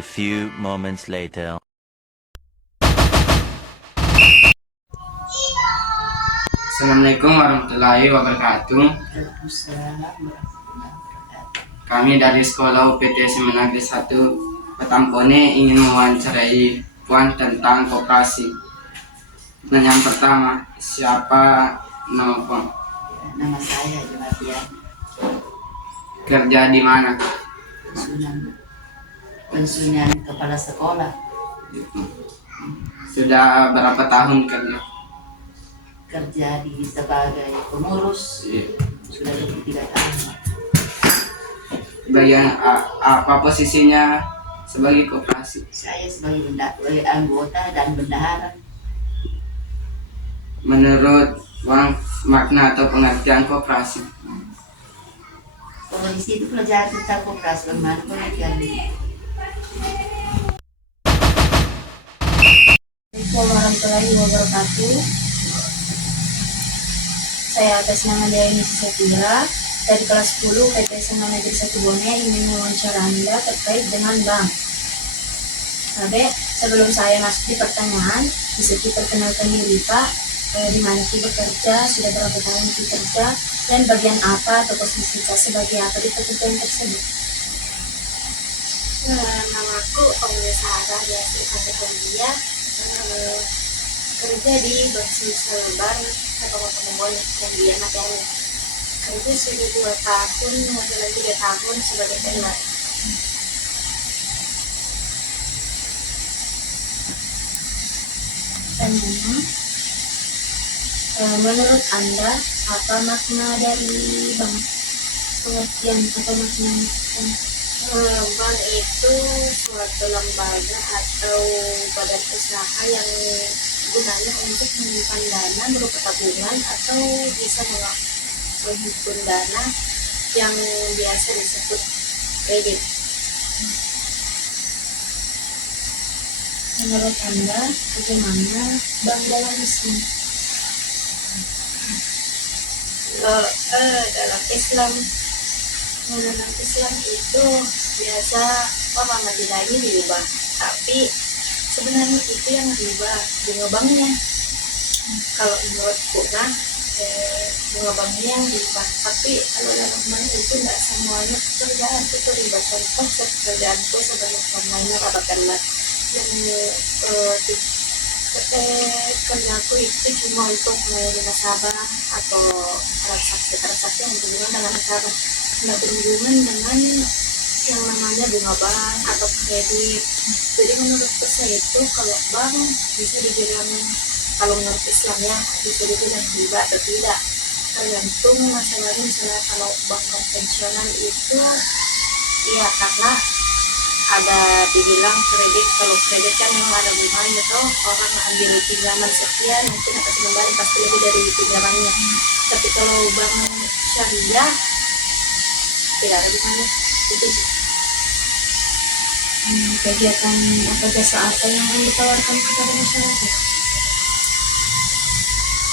A few moments later. Assalamualaikum warahmatullahi wabarakatuh. Kami dari sekolah UPT Semenagri 1 Petampone ingin mewawancarai Puan tentang koperasi. Yang pertama, siapa nama Puan? Nama saya Jumatian. Kerja di mana? Pensiunan kepala sekolah. Sudah berapa tahun kerja? Kerja sebagai pengurus sudah 23 tahun. Bagian apa posisinya sebagai koperasi? Saya sebagai anggota dan bendahara. Menurut Puan, makna atau pengertian koperasi? Kalau di situ pelajaran tentang koperasi, bagaimana pengertiannya? Assalamualaikum warahmatullahi wabarakatuh. Saya atas nama Dewi Safira dari kelas 10 PT SMA Negeri 1 Bone ingin mewawancara Anda terkait dengan bank. Sebelum saya masuk di pertanyaan, bisa diperkenalkan diri Pak, di mana Ki bekerja, sudah berapa tahun Ki bekerja, dan bagian apa atau posisi Ki sebagai apa di pekerjaan tersebut? Namaku Omnya Sarah biasa dipanggil Omnya. Kerja di Bank Sosial Bank Kabupaten Ambon yang di anak yang kerja sudah 2 tahun, masalah 3 tahun sebagai teller. Pertanyaannya, menurut Anda apa makna dari bank? Pengertian atau makna bank? Bank itu suatu lembaga atau badan usaha yang gunanya untuk menyimpan dana berupa tabungan atau bisa menghimpun dana yang biasa disebut kredit. Menurut Anda, bagaimana bank dalam Islam? Dalam Islam itu biasa orang lagi riba, tapi sebenarnya itu yang riba bunga banknya. Kalau menurutku bunga banknya yang riba, tapi kalau dalam bank itu tidak semuanya pekerjaan itu riba. Contoh pekerjaanku sebagai pemain rabat yang kerjaku itu cuma untuk melayani nasabah atau transaksi yang berhubungan dengan nasabah, tidak berhubungan dengan yang namanya bunga bank atau kredit. Jadi menurut saya itu kalau bank bisa dibilang, kalau menurut Islam ya, bisa dibilang riba atau tidak, tergantung masalahnya. Misalnya kalau bank konvensional itu ya karena ada dibilang kredit, kalau kredit kan memang ada bunganya tuh, orang ambil pinjaman sekian mungkin akan kembali pasti lebih dari pinjamannya. Tapi kalau bank syariah tidak ada bunganya. Itu sih. Kegiatan atau jasa apa yang ditawarkan kepada masyarakat?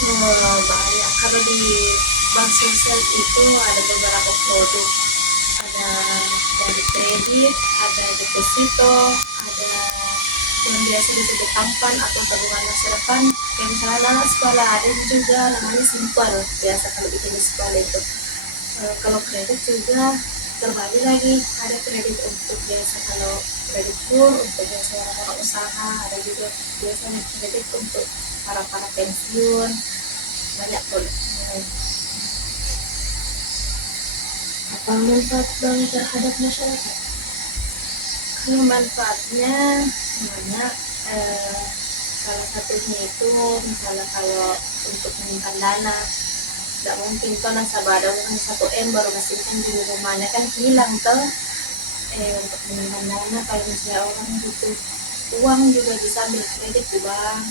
Banyak, kalau di bank sosial itu ada beberapa produk, ada dari kredit, ada deposito, ada yang biasa disebut tampan atau tabungan masa depan, yang misalnya sekolah ada juga namanya simpel, biasa kalau bikin di sekolah itu. Kalau kredit juga terbagi lagi, ada kredit untuk biasa kalau kredit full untuk biasa orang-orang usaha, ada juga biasanya kredit untuk para pensiun, banyak produk. Apa manfaat bank terhadap masyarakat? Kalau manfaatnya banyak, salah satunya itu misalnya kalau untuk menyimpan dana, tidak mungkin kan nasabah ada orang 1 M baru masukkan di rumahnya, kan hilang tuh. Untuk menyimpan dana, kalau misalnya orang butuh uang juga bisa ambil kredit di bank.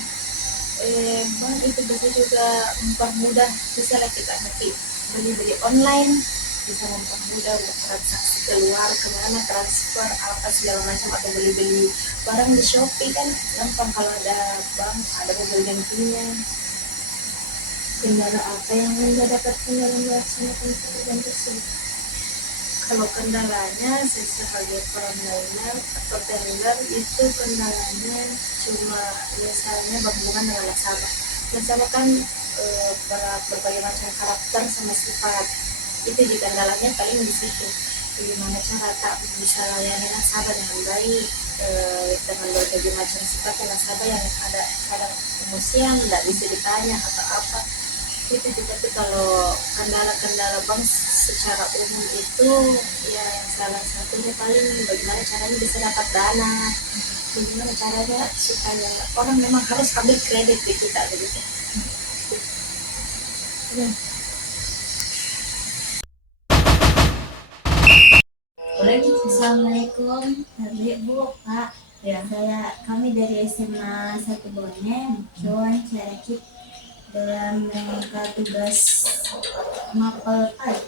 Bank itu bisa juga mempermudah, misalnya kita nanti beli online, bisa mempermudah untuk transaksi keluar kemana, transfer apa segala macam, atau beli barang di Shopee kan gampang kalau ada bank, ada mobile bankingnya. Kendala apa yang Anda dapatkan dalam melaksanakan pekerjaan tersebut? Kalau kendalanya saya sebagai frontliner atau trainer itu kendalanya cuma misalnya berhubungan dengan nasabah. Nasabah kan berbagai macam karakter sama sifat. Itu di kendalanya paling di situ. Bagaimana cara tak bisa layani nasabah dengan baik dengan berbagai macam sifat nasabah yang ada kadang emosian, tidak bisa ditanya atau apa. Itu tapi kalau kendala-kendala bank secara umum itu ya yang salah satunya paling bagaimana caranya bisa dapat dana, bagaimana caranya supaya orang memang harus ambil kredit di kita begitu. Assalamualaikum, Bu, Pak. Ya. Kami dari SMA 1 Bonem, Cuan Carakit dalam rangka tugas mapel pad.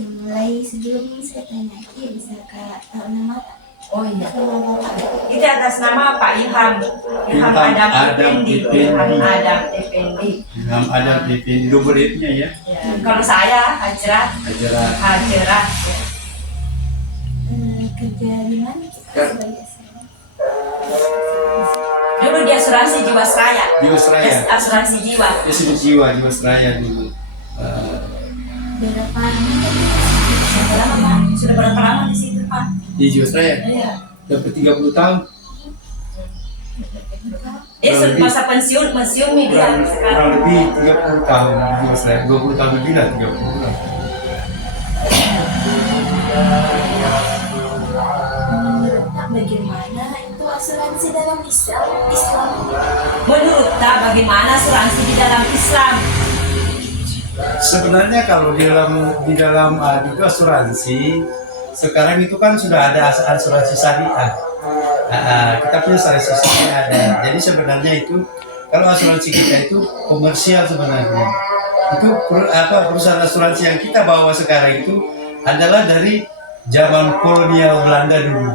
Mulai sebelum saya tanya, bisa tahu nama Pak? Oh iya. Nama Bapak? Itu atas nama Pak Ilham. Ilham Adam Effendi. Ilham Adam Effendi. Ilham Adam Effendi. Double-nya ya. Ya. Kalau saya Hajrah. Hajrah. Ya. Kerja di mana? Sebagai asisten. Dulu di asuransi Jiwasraya. Jiwasraya. Asuransi jiwa. Jiwasraya dulu. Berapa lama? Sudah lama Pak? Sudah berapa lama di situ Pak? Di Jiwasraya. Iya. Dapat 30 tahun. Masa pensiun media Kurang sekarang. lebih 30 tahun di Jiwasraya. 20 tahun lebih lah, 30 tahun. Bagaimana itu asuransi dalam Islam? Menurut Tak bagaimana asuransi di dalam Islam? Sebenarnya kalau di dalam itu asuransi sekarang itu kan sudah ada asuransi syariah. Kita punya asuransi syariah ada. Jadi sebenarnya itu kalau asuransi kita itu komersial sebenarnya. Itu perusahaan asuransi yang kita bawa sekarang itu adalah dari zaman kolonial Belanda dulu.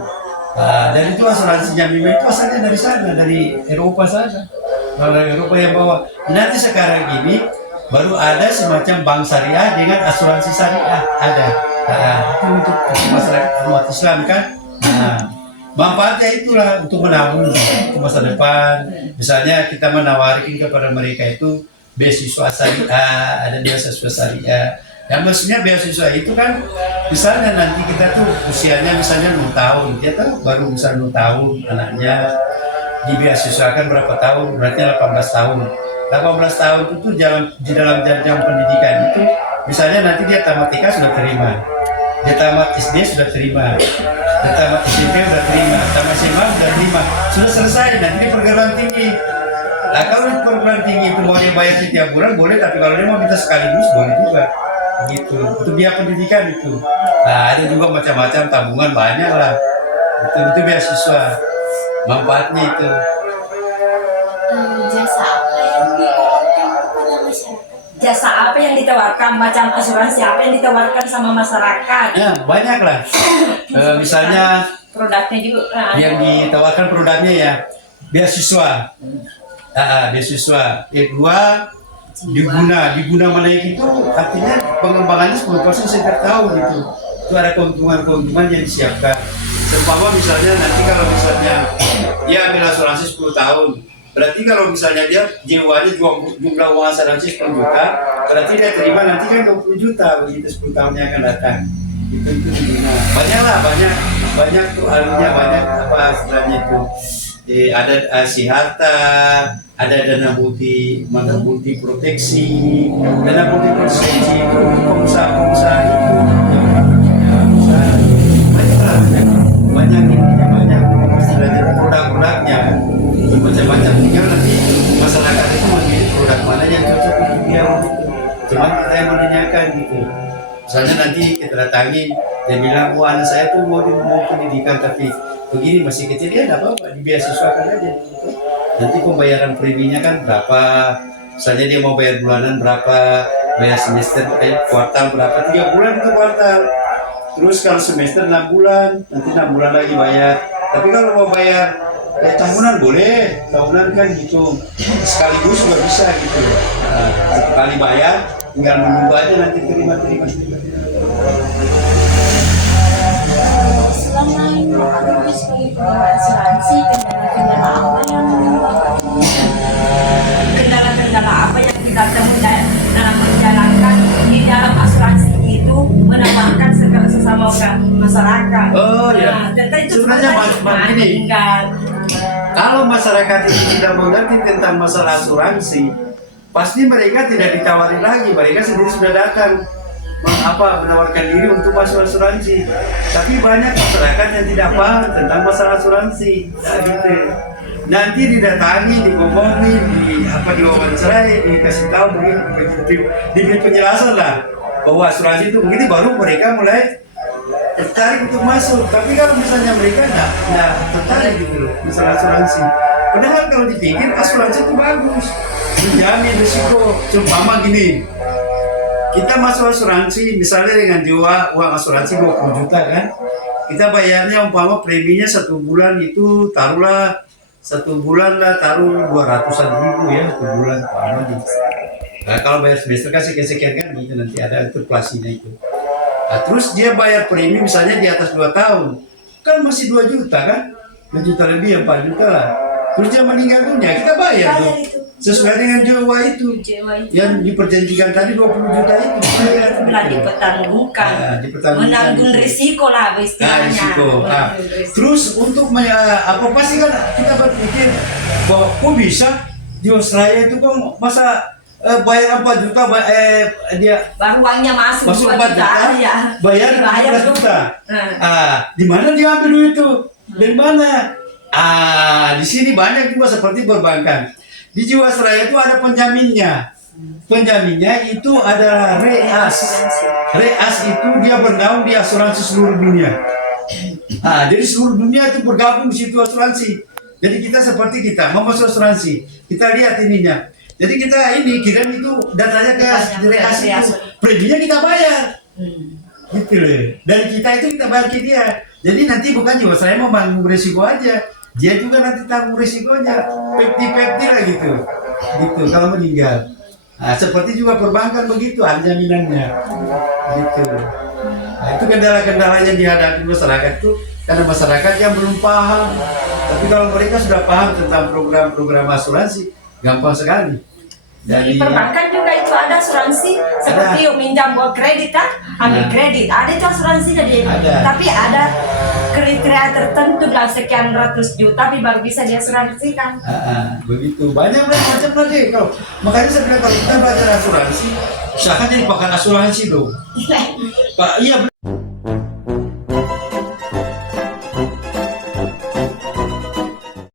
Dan itu asuransinya memang itu asalnya dari sana, dari Eropa sana. Kalau Eropa yang bawa. Nanti sekarang ini baru ada semacam bank syariah dengan asuransi syariah ada. Itu untuk masyarakat umat Islam kan. Manfaatnya itulah untuk menabung untuk masa depan. Misalnya kita menawarkan kepada mereka itu beasiswa syariah, ada beasiswa syariah. Yang maksudnya beasiswa itu kan misalnya nanti kita tuh usianya misalnya 6 tahun, dia tuh baru bisa 6 tahun anaknya dibeasiswakan berapa tahun, berarti 18 tahun. 18 tahun itu tuh di dalam jenjang pendidikan itu misalnya nanti dia tamat TK sudah terima, dia tamat SD sudah terima, dia tamat SMP sudah terima, tamat SMA sudah terima, sudah selesai, nanti dia perguruan tinggi. Nah kalau perguruan tinggi itu mau dia bayar setiap bulan boleh, tapi kalau dia mau minta sekaligus boleh juga. Gitu, itu biaya pendidikan itu. Nah ada juga macam-macam tabungan banyak lah. Itu beasiswa, manfaatnya itu. Jasa apa yang ditawarkan kepada masyarakat? Jasa apa yang ditawarkan? Macam asuransi apa yang ditawarkan sama masyarakat? Ya banyak lah. Misalnya produknya juga. Yang ditawarkan produknya ya beasiswa. Beasiswa. Kedua diguna menaik itu artinya pengembangannya 10% setiap tahun gitu. Itu ada keuntungan yang disiapkan. Seumpama misalnya nanti kalau misalnya dia ambil asuransi 10 tahun, berarti kalau misalnya dia jiwanya jumlah uang asuransi 10 juta, berarti dia terima nanti kan 20 juta begitu 10 tahunnya akan datang. Itu diguna. Banyak tuh alunya banyak apa istilahnya itu. Ada Siharta, ada dana multi proteksi, dana multi proteksi itu pengusaha itu banyak istilahnya produk-produknya macam-macam, tinggal nanti masyarakat itu memilih produk mana yang cocok untuk dia gitu. Cuma kita yang menanyakan gitu. Misalnya nanti kita datangin, dia bilang, anak saya tuh mau pendidikan tapi begini masih kecil, ya nggak apa-apa, dibeasiswakan aja gitu. Nanti pembayaran preminya kan berapa, misalnya dia mau bayar bulanan berapa, bayar semester kuartal berapa, 3 bulan itu kuartal. Terus kalau semester 6 bulan, nanti 6 bulan lagi bayar. Tapi kalau mau bayar tahunan boleh, tahunan kan gitu, sekaligus juga bisa gitu. Sekali bayar, tinggal menunggu aja nanti terima. Selama ini aku sebagai pengguna asuransi, kendala-kendala apa yang Kendala-kendala apa yang kita temui dalam menjalankan di dalam asuransi itu menawarkan segala sesama orang masyarakat. Oh ya. Nah, tentang itu Sebenarnya begini. meninggal. Kalau masyarakat itu tidak mengerti tentang masalah asuransi, pasti mereka tidak ditawari lagi. Mereka sendiri sudah datang menawarkan diri untuk masuk asuransi. Tapi banyak masyarakat yang tidak paham tentang masalah asuransi. Nah, gitu. Nanti didatangi, dikomongi, diwawancarai, dikasih tahu, diberi penjelasan lah bahwa asuransi itu begini, baru mereka mulai tertarik untuk masuk. Tapi kalau misalnya mereka nggak tertarik gitu loh, misalnya asuransi. Padahal kalau dipikir asuransi itu bagus, menjamin risiko. Seumpama gini, kita masuk asuransi, misalnya dengan jiwa uang asuransi 20 juta kan, kita bayarnya umpama preminya 1 bulan itu taruhlah 1 bulan lah taruh 200-an ribu ya 1 bulan. Nah, kalau bayar semester kan sekian kan gitu, nanti ada inflasinya itu. Nah, terus dia bayar premi misalnya di atas 2 tahun, kan masih 2 juta kan, 2 juta lebih, 4 juta lah. Terus dia meninggal dunia, kita bayar tuh. Sesuai dengan jiwa itu, yang diperjanjikan tadi 20 juta itu. Bayar, Sebelah dipertanggungkan, Nah, dipertanggungkan menanggung itu. risiko lah istilahnya. Risiko. Nah, Menanggung risiko. terus untuk pasti kan kita berpikir bahwa kok bisa di Australia itu kok masa bayar 4 juta dia baru uangnya masuk masuk 2 4 juta juta, aja. bayar Dibayar 15 juta. Nah. Di mana dia ambil duit itu? Dari mana? Di sini banyak juga seperti perbankan. Di Jiwasraya itu ada penjaminnya. Penjaminnya itu adalah REAS. REAS itu dia bernaung di asuransi seluruh dunia. Jadi seluruh dunia itu bergabung di situ asuransi. Jadi kita seperti kita mau masuk asuransi, kita lihat ininya. Jadi kita kirim itu datanya ke REAS itu, preminya kita bayar. Gitu loh. Dari kita itu kita bayar ke dia. Jadi nanti bukan Jiwasraya mau menanggung risiko aja, dia juga nanti tanggung risikonya, pepti lah gitu kalau meninggal. Nah, seperti juga perbankan begitu, ada jaminannya, gitu. Nah, itu kendala-kendala yang dihadapi masyarakat itu karena masyarakat yang belum paham. Tapi kalau mereka sudah paham tentang program-program asuransi, gampang sekali. Di perbankan juga itu ada asuransi seperti minjam buat kredit kan, ambil kredit, ada itu asuransi jadi. Tapi ada kriteria tertentu dalam sekian ratus juta, tapi baru bisa diasuransikan. Begitu banyak macam lagi kalau makanya saya bilang kalau kita belajar asuransi, usahakan jadi pakar asuransi dong. Pak, iya.